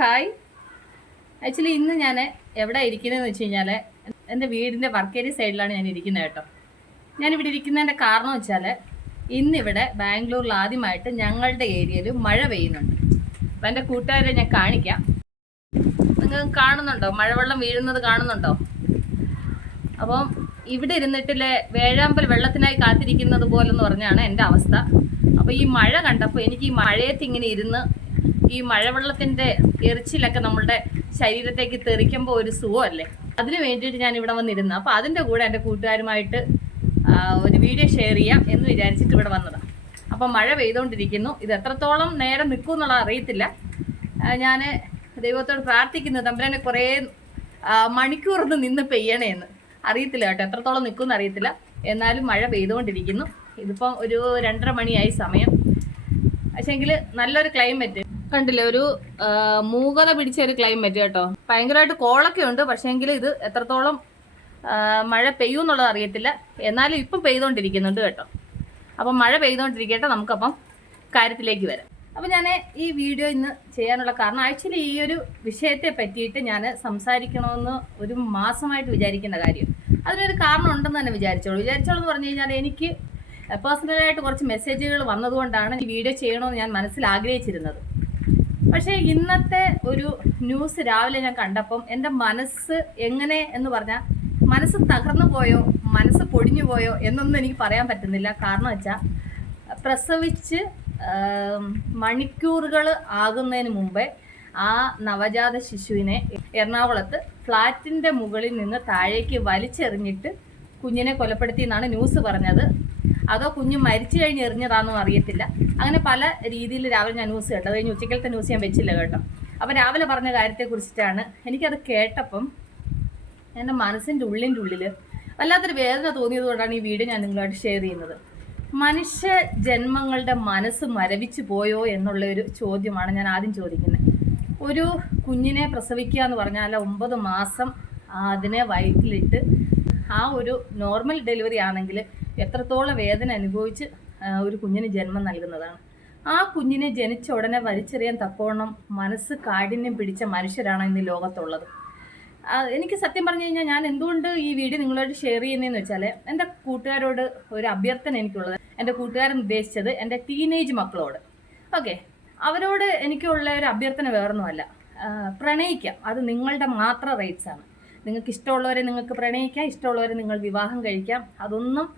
Hi. Actually ഇന്ന് ഞാൻ എവിടെ ഇരിക്കുന്നതെന്ന് വെച്ച് കഴിഞ്ഞാൽ എന്റെ വീടിന്റെ വർക്കേരി സൈഡിലാണ് ഞാൻ ഇരിക്കുന്നത് കേട്ടോ. ഞാനിവിടെ ഇരിക്കുന്നതിന്റെ കാരണം വെച്ചാൽ ഇന്നിവിടെ ബാംഗ്ലൂരിൽ ആദ്യമായിട്ട് ഞങ്ങളുടെ ഏരിയയിൽ മഴ പെയ്യുന്നുണ്ട്. അപ്പം എന്റെ കൂട്ടുകാരെ ഞാൻ കാണിക്കാം. നിങ്ങൾ കാണുന്നുണ്ടോ? മഴവെള്ളം വീഴുന്നത് കാണുന്നുണ്ടോ? അപ്പം ഇവിടെ ഇരുന്നിട്ടില്ലേ വേഴാമ്പൽ വെള്ളത്തിനായി കാത്തിരിക്കുന്നത് പോലെന്ന് പറഞ്ഞാണ് എന്റെ അവസ്ഥ. അപ്പോൾ ഈ മഴ കണ്ടപ്പോൾ എനിക്ക് ഈ മഴയത്ത് ഇങ്ങനെ ഇരുന്ന് ഈ മഴവെള്ളത്തിന്റെ എറിച്ചിലൊക്കെ നമ്മളുടെ ശരീരത്തേക്ക് തെറിക്കുമ്പോൾ ഒരു സുഖമല്ലേ? അതിന് വേണ്ടിയിട്ട് ഞാൻ ഇവിടെ വന്നിരുന്നു. അപ്പോൾ അതിന്റെ കൂടെ എന്റെ കൂട്ടുകാരുമായിട്ട് ഒരു വീഡിയോ ഷെയർ ചെയ്യാം എന്ന് വിചാരിച്ചിട്ട് ഇവിടെ വന്നതാണ് അപ്പൊ മഴ പെയ്തുകൊണ്ടിരിക്കുന്നു ഇത് എത്രത്തോളം നേരം നിൽക്കും എന്നുള്ളത് അറിയത്തില്ല. ഞാൻ ദൈവത്തോട് പ്രാർത്ഥിക്കുന്നു തമ്പുരാനെ കുറേ മണിക്കൂർ നിന്ന് പെയ്യണേ എന്ന് അറിയത്തില്ല കേട്ടോ എത്രത്തോളം നിൽക്കുമെന്ന് അറിയത്തില്ല. എന്നാലും മഴ പെയ്തുകൊണ്ടിരിക്കുന്നു ഇതിപ്പം ഒരു രണ്ടര മണിയായി സമയം. പക്ഷേങ്കിൽ നല്ലൊരു ക്ലൈമറ്റ്. കണ്ടില്ലേ ഒരു മൂകത പിടിച്ച ഒരു ക്ലൈമറ്റ് കേട്ടോ. ഭയങ്കരമായിട്ട് കോളൊക്കെ ഉണ്ട് പക്ഷേങ്കിൽ ഇത് എത്രത്തോളം മഴ മഴ പെയ്യുമെന്നുള്ളത് അറിയത്തില്ല. എന്നാലും ഇപ്പം പെയ്തുകൊണ്ടിരിക്കുന്നുണ്ട് കേട്ടോ. അപ്പം മഴ പെയ്തുകൊണ്ടിരിക്കട്ടെ നമുക്കപ്പം കാര്യത്തിലേക്ക് വരാം. അപ്പം ഞാൻ ഈ വീഡിയോ ഇന്ന് ചെയ്യാനുള്ള കാരണം ആക്ച്വലി ഈ ഒരു വിഷയത്തെ പറ്റിയിട്ട് ഞാൻ സംസാരിക്കണമെന്ന് ഒരു മാസമായിട്ട് വിചാരിക്കുന്ന കാര്യം. അതിനൊരു കാരണം ഉണ്ടെന്ന് തന്നെ വിചാരിച്ചോളൂ. വിചാരിച്ചോളൂ എന്ന് പറഞ്ഞു കഴിഞ്ഞാൽ എനിക്ക് പേഴ്സണലായിട്ട് കുറച്ച് മെസ്സേജുകൾ വന്നതുകൊണ്ടാണ് ഈ വീഡിയോ ചെയ്യണമെന്ന് ഞാൻ മനസ്സിൽ ആഗ്രഹിച്ചിരുന്നത്. പക്ഷേ ഇന്നത്തെ ഒരു ന്യൂസ് രാവിലെ ഞാൻ കണ്ടപ്പം എന്റെ മനസ്സ് എങ്ങനെ എന്ന് പറഞ്ഞാൽ മനസ്സ് തകർന്നു പോയോ മനസ്സ് പൊടിഞ്ഞു പോയോ എന്നൊന്നും എനിക്ക് പറയാൻ പറ്റുന്നില്ല. കാരണം വെച്ചാൽ പ്രസവിച്ച് മണിക്കൂറുകൾ ആകുന്നതിന് മുമ്പേ ആ നവജാത ശിശുവിനെ എറണാകുളത്ത് ഫ്ലാറ്റിന്റെ മുകളിൽ നിന്ന് താഴേക്ക് വലിച്ചെറിഞ്ഞിട്ട് കുഞ്ഞിനെ കൊലപ്പെടുത്തി എന്നാണ് ന്യൂസ് പറഞ്ഞത്. അതോ കുഞ്ഞ് മരിച്ചു കഴിഞ്ഞ് എറിഞ്ഞതാണെന്നും അറിയത്തില്ല. അങ്ങനെ പല രീതിയിൽ രാവിലെ ഞാൻ ന്യൂസ് കേട്ടത്. കഴിഞ്ഞ് ഉച്ചക്കലത്തെ ന്യൂസ് ഞാൻ വെച്ചില്ല കേട്ടോ. അപ്പം രാവിലെ പറഞ്ഞ കാര്യത്തെക്കുറിച്ചിട്ടാണ് എനിക്കത് കേട്ടപ്പം എന്റെ മനസ്സിന്റെ ഉള്ളിന്റെ ഉള്ളിൽ വല്ലാത്തൊരു വേദന തോന്നിയത് കൊണ്ടാണ് ഈ വീഡിയോ ഞാൻ നിങ്ങളുമായിട്ട് ഷെയർ ചെയ്യുന്നത്. മനുഷ്യ ജന്മങ്ങളുടെ മനസ്സ് മരവിച്ചു പോയോ എന്നുള്ള ഒരു ചോദ്യമാണ് ഞാൻ ആദ്യം ചോദിക്കുന്നത്. ഒരു കുഞ്ഞിനെ പ്രസവിക്കുക എന്ന് പറഞ്ഞാൽ ഒമ്പത് മാസം അതിനെ വയറ്റിലിട്ട് ആ ഒരു നോർമൽ ഡെലിവറി ആണെങ്കിൽ എത്രത്തോളം വേദന അനുഭവിച്ച് ഒരു കുഞ്ഞിന് ജന്മം നൽകുന്നതാണ്. ആ കുഞ്ഞിനെ ജനിച്ച ഉടനെ വലിച്ചെറിയാൻ തക്കോണം മനസ്സ് കാഠിന്യം പിടിച്ച മനുഷ്യരാണ് ഇന്ന് ലോകത്തുള്ളത്. എനിക്ക് സത്യം പറഞ്ഞു കഴിഞ്ഞാൽ ഞാൻ എന്തുകൊണ്ട് ഈ വീഡിയോ നിങ്ങളോട് ഷെയർ ചെയ്യുന്നതെന്ന് വെച്ചാൽ എന്റെ കൂട്ടുകാരോട് ഒരു അഭ്യർത്ഥന എനിക്കുള്ളത്. എന്റെ കൂട്ടുകാരൻ ഉദ്ദേശിച്ചത് എന്റെ ടീനേജ് മക്കളോട്. ഓക്കെ അവരോട് എനിക്കുള്ള ഒരു അഭ്യർത്ഥന വേറൊന്നുമല്ല. പ്രണയിക്കാം. അത് നിങ്ങളുടെ മാത്രം റൈറ്റ്സ് ആണ്. നിങ്ങൾക്ക് ഇഷ്ടമുള്ളവരെ നിങ്ങൾക്ക് പ്രണയിക്കാം ഇഷ്ടമുള്ളവരെ നിങ്ങൾ വിവാഹം കഴിക്കാം. അതൊന്നും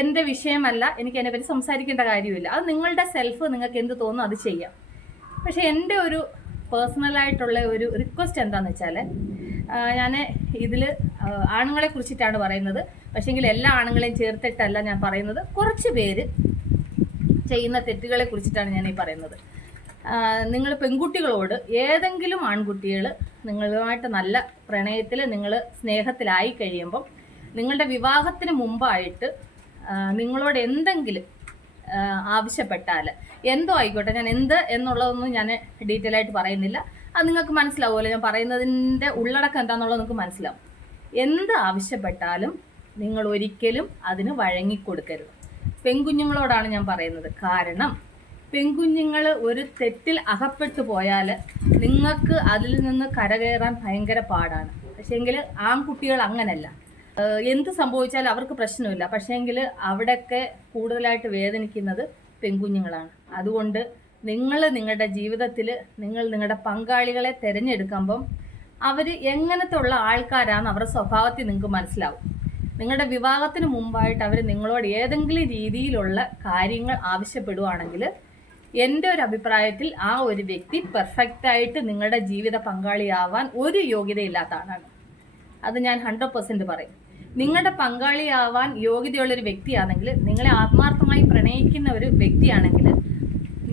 എന്റെ വിഷയമല്ല. എനിക്ക് അതിനെപ്പറ്റി സംസാരിക്കേണ്ട കാര്യമില്ല. അത് നിങ്ങളുടെ സെൽഫ് നിങ്ങൾക്ക് എന്ത് തോന്നുന്നു അത് ചെയ്യാം. പക്ഷേ എന്റെ ഒരു പേഴ്സണലായിട്ടുള്ള ഒരു റിക്വസ്റ്റ് എന്താണെന്ന് വെച്ചാൽ ഞാൻ ഇതിൽ ആണുങ്ങളെ കുറിച്ചിട്ടാണ് പറയുന്നത്. പക്ഷേങ്കിൽ എല്ലാ ആണുങ്ങളെയും ചേർത്തിട്ടല്ല ഞാൻ പറയുന്നത്. കുറച്ച് പേര് ചെയ്യുന്ന തെറ്റുകളെ കുറിച്ചിട്ടാണ് ഞാൻ ഈ പറയുന്നത്. നിങ്ങൾ പെൺകുട്ടികളോട് ഏതെങ്കിലും ആൺകുട്ടികൾ നിങ്ങളുമായിട്ട് നല്ല പ്രണയത്തിൽ നിങ്ങൾ സ്നേഹത്തിലായി കഴിയുമ്പം നിങ്ങളുടെ വിവാഹത്തിന് മുമ്പായിട്ട് നിങ്ങളോട് എന്തെങ്കിലും ആവശ്യപ്പെട്ടാൽ എന്തോ ആയിക്കോട്ടെ ഞാൻ എന്ത് എന്നുള്ളതൊന്നും ഞാൻ ഡീറ്റെയിൽ ആയിട്ട് പറയുന്നില്ല. അത് നിങ്ങൾക്ക് മനസ്സിലാവുമല്ലോ ഞാൻ പറയുന്നതിന്റെ ഉള്ളടക്കം എന്താണെന്നുള്ളത് നിങ്ങൾക്ക് മനസ്സിലാവും. എന്ത് ആവശ്യപ്പെട്ടാലും നിങ്ങൾ ഒരിക്കലും അതിന് വഴങ്ങിക്കൊടുക്കരുത്. പെൺകുഞ്ഞുങ്ങളോടാണ് ഞാൻ പറയുന്നത്. കാരണം പെൺകുഞ്ഞുങ്ങൾ ഒരു തെറ്റിൽ അകപ്പെട്ടു പോയാൽ നിങ്ങൾക്ക് അതിൽ നിന്ന് കരകയറാൻ ഭയങ്കര പാടാണ്. പക്ഷേങ്കിൽ ആൺകുട്ടികൾ അങ്ങനല്ല. എന്ത് സംഭവിച്ചാലും അവർക്ക് പ്രശ്നമില്ല. പക്ഷേങ്കിൽ അവിടെയൊക്കെ കൂടുതലായിട്ട് വേദനിക്കുന്നത് പെൺകുഞ്ഞുങ്ങളാണ്. അതുകൊണ്ട് നിങ്ങൾ നിങ്ങളുടെ ജീവിതത്തിൽ നിങ്ങൾ നിങ്ങളുടെ പങ്കാളികളെ തിരഞ്ഞെടുക്കുമ്പം അവർ എങ്ങനത്തെ ഉള്ള ആൾക്കാരാണ് അവരുടെ സ്വഭാവത്തിൽ നിങ്ങൾക്ക് മനസ്സിലാവും. നിങ്ങളുടെ വിവാഹത്തിന് മുമ്പായിട്ട് അവർ നിങ്ങളോട് ഏതെങ്കിലും രീതിയിലുള്ള കാര്യങ്ങൾ ആവശ്യപ്പെടുവാണെങ്കിൽ എന്റെ ഒരു അഭിപ്രായത്തിൽ ആ ഒരു വ്യക്തി പെർഫെക്റ്റ് ആയിട്ട് നിങ്ങളുടെ ജീവിത പങ്കാളിയാവാൻ ഒരു യോഗ്യതയില്ലാത്ത ആളാണ് അത് ഞാൻ ഹൺഡ്രഡ് പെർസെന്റ് പറയും. നിങ്ങളുടെ പങ്കാളിയാവാൻ യോഗ്യതയുള്ളൊരു വ്യക്തിയാണെങ്കിൽ നിങ്ങളെ ആത്മാർത്ഥമായി പ്രണയിക്കുന്ന ഒരു വ്യക്തിയാണെങ്കിൽ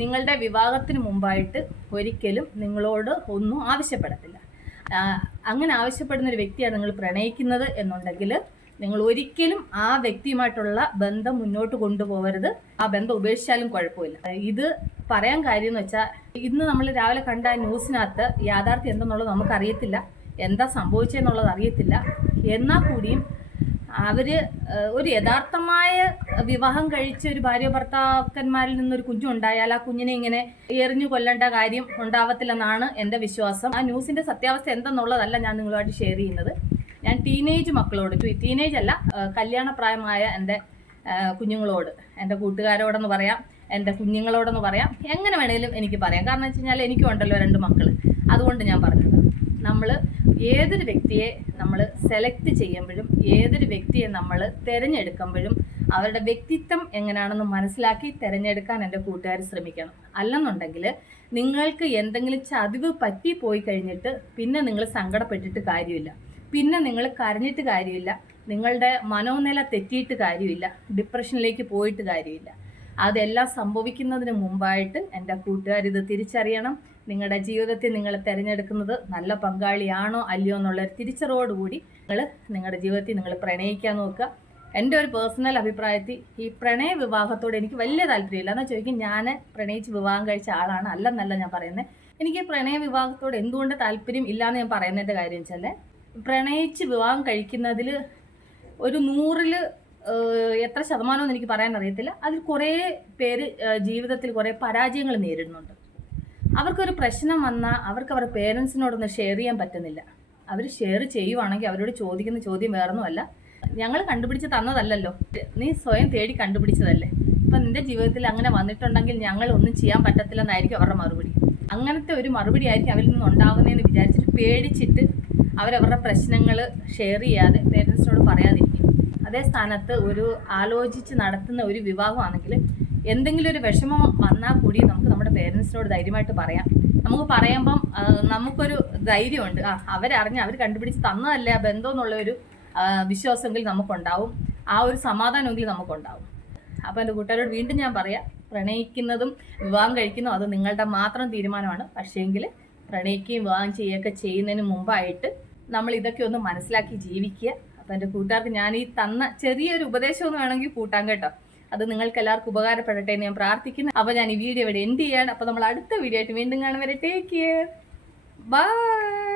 നിങ്ങളുടെ വിവാഹത്തിന് മുമ്പായിട്ട് ഒരിക്കലും നിങ്ങളോട് ഒന്നും ആവശ്യപ്പെടത്തില്ല. അങ്ങനെ ആവശ്യപ്പെടുന്ന ഒരു വ്യക്തിയാണ് നിങ്ങൾ പ്രണയിക്കുന്നത് എന്നുണ്ടെങ്കിൽ നിങ്ങൾ ഒരിക്കലും ആ വ്യക്തിയുമായിട്ടുള്ള ബന്ധം മുന്നോട്ട് കൊണ്ടുപോകരുത്. ആ ബന്ധം ഉപേക്ഷിച്ചാലും കുഴപ്പമില്ല. ഇത് പറയാൻ കാര്യം എന്ന് വെച്ചാൽ ഇന്ന് നമ്മൾ രാവിലെ കണ്ട ന്യൂസിനകത്ത് യാഥാർത്ഥ്യം എന്തെന്നുള്ളത് നമുക്കറിയത്തില്ല. എന്താ സംഭവിച്ചതെന്നുള്ളത് അറിയത്തില്ല. എന്നാൽ കൂടിയും അവർ ഒരു യഥാർത്ഥമായ വിവാഹം കഴിച്ച ഒരു ഭാര്യ ഭർത്താക്കന്മാരിൽ നിന്നൊരു കുഞ്ഞുണ്ടായാൽ ആ കുഞ്ഞിനെ ഇങ്ങനെ എറിഞ്ഞു കൊല്ലേണ്ട കാര്യം ഉണ്ടാവത്തില്ലെന്നാണ് എന്റെ വിശ്വാസം. ആ ന്യൂസിന്റെ സത്യാവസ്ഥ എന്തെന്നുള്ളതല്ല ഞാൻ നിങ്ങളുമായിട്ട് ഷെയർ ചെയ്യുന്നത്. ഞാൻ ടീനേജ് മക്കളോട് ടീനേജ് അല്ല കല്യാണ കല്യാണപ്രായമായ എന്റെ കുഞ്ഞുങ്ങളോട് എന്റെ കൂട്ടുകാരോടെന്ന് പറയാം എന്റെ കുഞ്ഞുങ്ങളോടെന്ന് പറയാം എങ്ങനെ വേണേലും എനിക്ക് പറയാം. കാരണം വെച്ച് കഴിഞ്ഞാൽ എനിക്കും ഉണ്ടല്ലോ രണ്ട് മക്കൾ അതുകൊണ്ട് ഞാൻ പറഞ്ഞത് നമ്മൾ ഏതൊരു വ്യക്തിയെ നമ്മൾ സെലക്ട് ചെയ്യുമ്പോഴും ഏതൊരു വ്യക്തിയെ നമ്മൾ തിരഞ്ഞെടുക്കുമ്പോഴും അവരുടെ വ്യക്തിത്വം എങ്ങനെയാണെന്ന് മനസ്സിലാക്കി തിരഞ്ഞെടുക്കാൻ എന്റെ കൂട്ടുകാർ ശ്രമിക്കണം. അല്ലെന്നുണ്ടെങ്കിൽ നിങ്ങൾക്ക് എന്തെങ്കിലും ചതിവ് പറ്റി പോയി കഴിഞ്ഞിട്ട് പിന്നെ നിങ്ങൾ സങ്കടപ്പെട്ടിട്ട് കാര്യമില്ല. പിന്നെ നിങ്ങൾ കരഞ്ഞിട്ട് കാര്യമില്ല. നിങ്ങളുടെ മനോനില തെറ്റിയിട്ട് കാര്യമില്ല. ഡിപ്രഷനിലേക്ക് പോയിട്ട് കാര്യമില്ല. അതെല്ലാം സംഭവിക്കുന്നതിന് മുമ്പായിട്ട് എന്റെ കൂട്ടുകാർ ഇത് തിരിച്ചറിയണം. നിങ്ങളുടെ ജീവിതത്തിൽ നിങ്ങൾ തിരഞ്ഞെടുക്കുന്നത് നല്ല പങ്കാളിയാണോ അല്ലയോ എന്നുള്ള തിരിച്ചറിവോടുകൂടി നിങ്ങൾ നിങ്ങളുടെ ജീവിതത്തിൽ നിങ്ങൾ പ്രണയിക്കാൻ നോക്കുക. എന്റെ ഒരു പേഴ്സണൽ അഭിപ്രായത്തിൽ ഈ പ്രണയ വിവാഹത്തോട് എനിക്ക് വലിയ താല്പര്യമില്ല. എന്നാൽ ചോദിക്കും ഞാൻ പ്രണയിച്ച് വിവാഹം കഴിച്ച ആളാണ്? അല്ലെന്നല്ല ഞാൻ പറയുന്നത്. എനിക്ക് പ്രണയ വിവാഹത്തോട് എന്തുകൊണ്ട് താല്പര്യം ഇല്ലാന്ന് ഞാൻ പറയുന്നതിന്റെ കാര്യം വെച്ചാൽ പ്രണയിച്ച് വിവാഹം കഴിക്കുന്നതിൽ ഒരു നൂറിൽ എത്ര ശതമാനമെന്ന് എനിക്ക് പറയാൻ അറിയത്തില്ല. അതിൽ കുറേ പേര് ജീവിതത്തിൽ കുറേ പരാജയങ്ങൾ നേരിടുന്നുണ്ട്. അവർക്കൊരു പ്രശ്നം വന്നാൽ അവർക്ക് അവരുടെ പേരൻസിനോടൊന്ന് ഷെയർ ചെയ്യാൻ പറ്റുന്നില്ല. അവർ ഷെയർ ചെയ്യുവാണെങ്കിൽ അവരോട് ചോദിക്കുന്ന ചോദ്യം വേറൊന്നുമല്ല ഞങ്ങൾ കണ്ടുപിടിച്ച് തന്നതല്ലല്ലോ. നീ സ്വയം തേടി കണ്ടുപിടിച്ചതല്ലേ. ഇപ്പം നിന്റെ ജീവിതത്തിൽ അങ്ങനെ വന്നിട്ടുണ്ടെങ്കിൽ ഞങ്ങൾ ഒന്നും ചെയ്യാൻ പറ്റത്തില്ലെന്നായിരിക്കും അവരുടെ മറുപടി. അങ്ങനത്തെ ഒരു മറുപടി ആയിരിക്കും അവരിൽ നിന്ന് ഉണ്ടാകുന്നതെന്ന് വിചാരിച്ചിട്ട് പേടിച്ചിട്ട് അവരവരുടെ പ്രശ്നങ്ങൾ ഷെയർ ചെയ്യാതെ പേരൻസിനോട് പറയാതിരിക്കും. അതേ സ്ഥാനത്ത് ഒരു ആലോചിച്ച് നടത്തുന്ന ഒരു വിവാഹമാണെങ്കിൽ എന്തെങ്കിലും ഒരു വിഷമം വന്നാൽ കൂടി നമുക്ക് നമ്മുടെ പേരൻസിനോട് ധൈര്യമായിട്ട് പറയാം. നമുക്ക് പറയുമ്പം നമുക്കൊരു ധൈര്യമുണ്ട്. ആ അവരറിഞ്ഞ് അവർ കണ്ടുപിടിച്ച് തന്നതല്ലേ ആ ബന്ധം എന്നുള്ള ഒരു ആ, വിശ്വാസമെങ്കിൽ നമുക്കുണ്ടാവും. ആ ഒരു സമാധാനമെങ്കിൽ നമുക്കുണ്ടാവും. അപ്പോൾ എന്റെ കൂട്ടുകാരോട് വീണ്ടും ഞാൻ പറയാം പ്രണയിക്കുന്നതും വിവാഹം കഴിക്കുന്നതും അത് നിങ്ങളുടെ മാത്രം തീരുമാനമാണ്. പക്ഷേങ്കിൽ പ്രണയിക്കുകയും വിവാഹം ചെയ്യുകയൊക്കെ ചെയ്യുന്നതിന് മുമ്പായിട്ട് നമ്മൾ ഇതൊക്കെ ഒന്ന് മനസ്സിലാക്കി ജീവിക്കുക. അപ്പം എന്റെ കൂട്ടുകാർക്ക് ഞാൻ ഈ തന്ന ചെറിയൊരു ഉപദേശം ഒന്ന് വേണമെങ്കിൽ കൂട്ടാൻ കേട്ടോ. അത് നിങ്ങൾക്ക് എല്ലാവർക്കും ഉപകാരപ്പെടട്ടെ എന്ന് ഞാൻ പ്രാർത്ഥിക്കുന്നു. അപ്പോൾ ഞാൻ ഈ വീഡിയോ ഇവിടെ എൻഡ് ചെയ്യാണ്. അപ്പോൾ നമ്മൾ അടുത്ത വീഡിയോ ആയിട്ട് വീണ്ടും കാണും വരെ. Take care bye